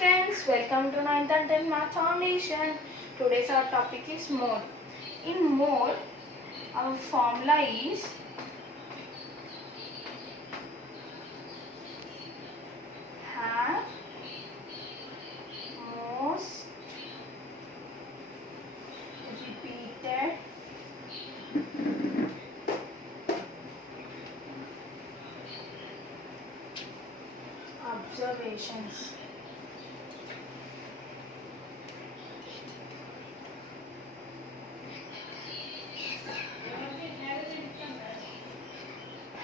friends, welcome to 9th and 10th Math Foundation. Today's our topic is mode. In mode, our formula is have most repeated observations.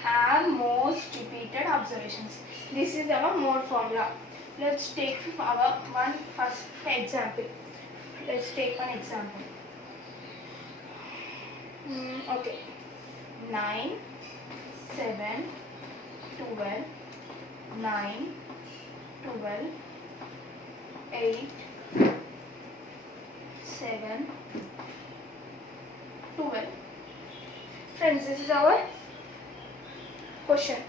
Have most repeated observations. This is our mode formula. Let's take our one first example. Let's take one example. Okay. 9, 7, 12, 9, 12, 8, 7, 12. Friends, this is our question.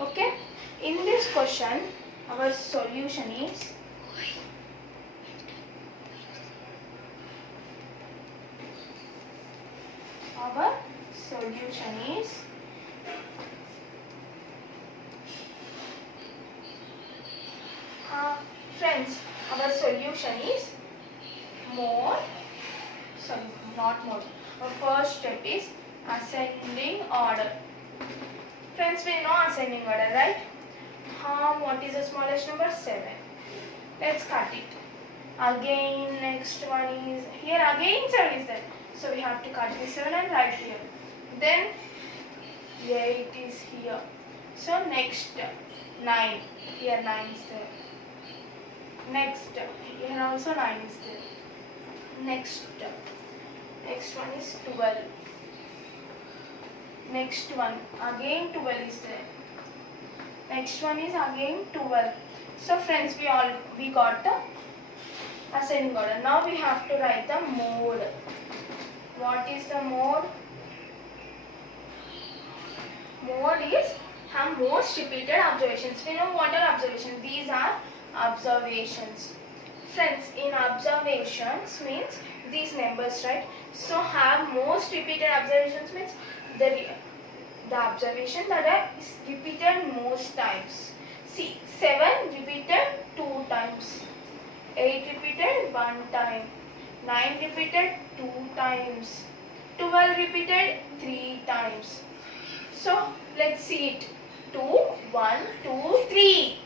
Okay, in this question our solution is friends, our solution is mode, sorry, not mode. Our first step is ascending order. Friends, we know ascending order, right? What is the smallest number? 7. Let's cut it. Again, next one is here. Again, 7 is there. So we have to cut this 7 and write here. Then 8 is here. So next 9. Here 9 is there. Next here also 9 is there. Next one is 12. Next one again 12 is there. Next one is again 12. So friends, we got the ascending order. Now we have to write the mode. What is the mode? Mode is have most repeated observations. We know what are observations. These are observations. Friends, in observations means these numbers, right? So have most repeated observations means the observation that is repeated most times. See, 7 repeated 2 times, 8 repeated 1 time, 9 repeated 2 times, 12 repeated 3 times. So let's see it. 2, 1, 2, 3.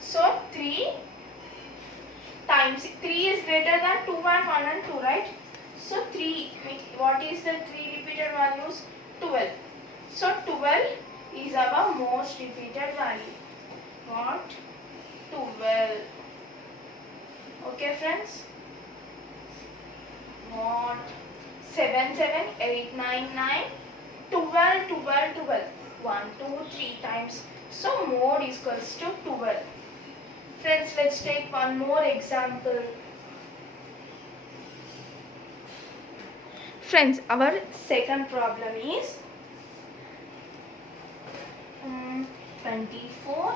So 3 times 3 is greater than 2 and 1 and 2, right? So 3, what is the 3 repeated values? 12. So 12 is our most repeated value. What? 12. Okay friends? What? 7, 7, 8, 9, 9, 12, 12, 12. 1, 2, 3 times. So mode is equals to 12. Friends, let's take one more example. Friends, our second problem is 24,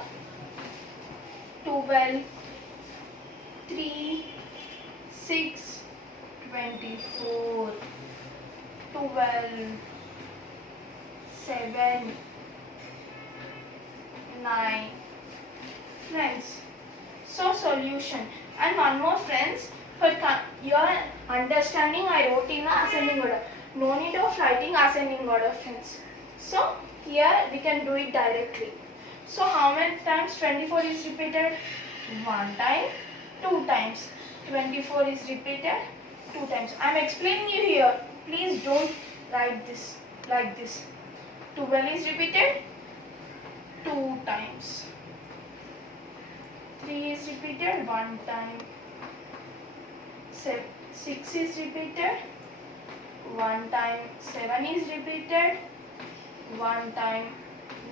12, 3, 6, 24, 12, 7, 9. Friends, so solution. And one more friends, for your understanding I wrote in ascending order. No need of writing ascending order, friends. So here we can do it directly. So how many times 24 is repeated? 1 time, 2 times. 24 is repeated 2 times. I am explaining you here. Please don't write this like this. 12 is repeated 2 times. 3 is repeated 1 time. 6 is repeated 1 time. 7 is repeated 1 time.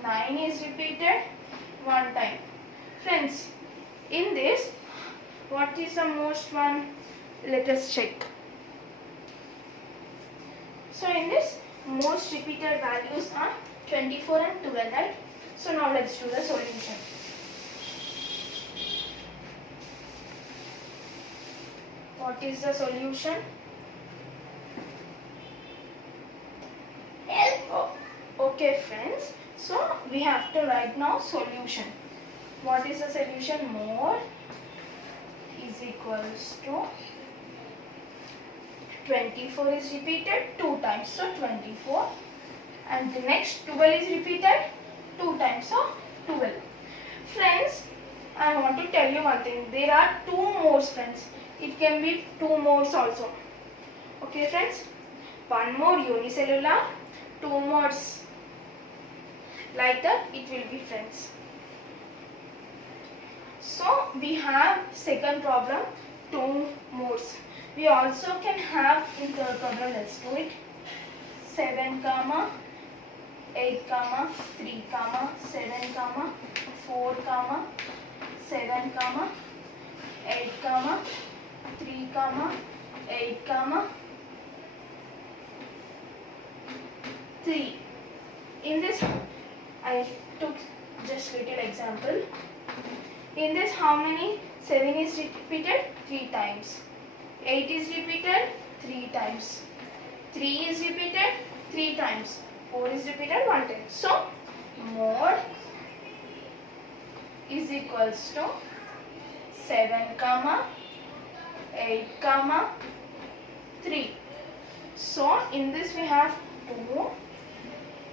9 is repeated 1 time. Friends, in this, what is the most one? Let us check. So in this, most repeated values are 24 and 12, right? So now let's do the solution. What is the solution? Oh, okay friends, so we have to write now solution. What is the solution? Mod is equals to 24 is repeated 2 times, so 24, and the next 12 is repeated 2 times, so 12. Friends, I want to tell you one thing, there are 2 modes friends, it can be 2 modes also. Okay friends, one mode unicellular, 2 modes, like that it will be friends. So we have second problem, 2 modes. We also can have in third problem, let's do it. 7 comma 8 comma 3 comma 7 comma 4 comma 7 comma 8 comma 3 comma 8 comma 3. In this I took just little example. In this how many? 7 is repeated 3 times. 8 is repeated 3 times. 3 is repeated 3 times. 4 is repeated 1 time. So, mod is equals to 7 comma 8 comma 3. So, in this we have 2.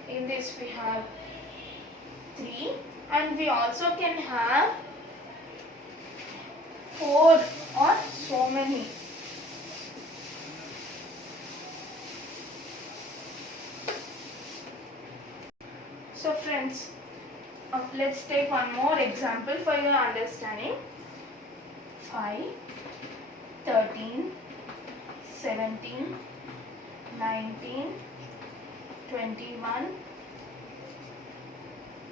In this we have 3. And we also can have 4 or so many. So friends, let's take one more example for your understanding. 5, 13, 17, 19, 21,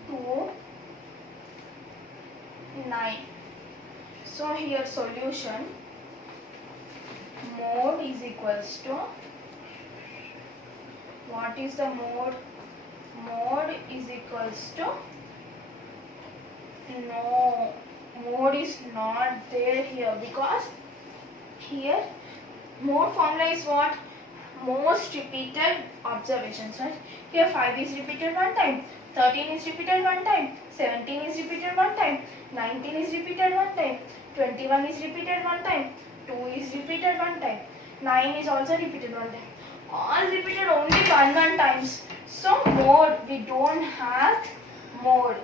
2, 9. So here solution, mod is equals to, what is the mod? Mod is equals to, no, mod is not there here, because here mod formula is what? Most repeated observations, right? Here 5 is repeated 1 time, 13 is repeated 1 time, 17 is repeated 1 time, 19 is repeated 1 time, 21 is repeated 1 time, 2 is repeated 1 time, 9 is also repeated 1 time. All repeated only 1 times. So mod, we don't have mod.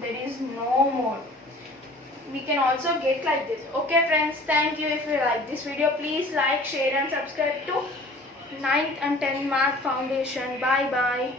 There is no mod. We can also get like this. Okay friends, thank you. If you like this video, please like, share and subscribe to 9th and 10th Math Foundation. Bye bye.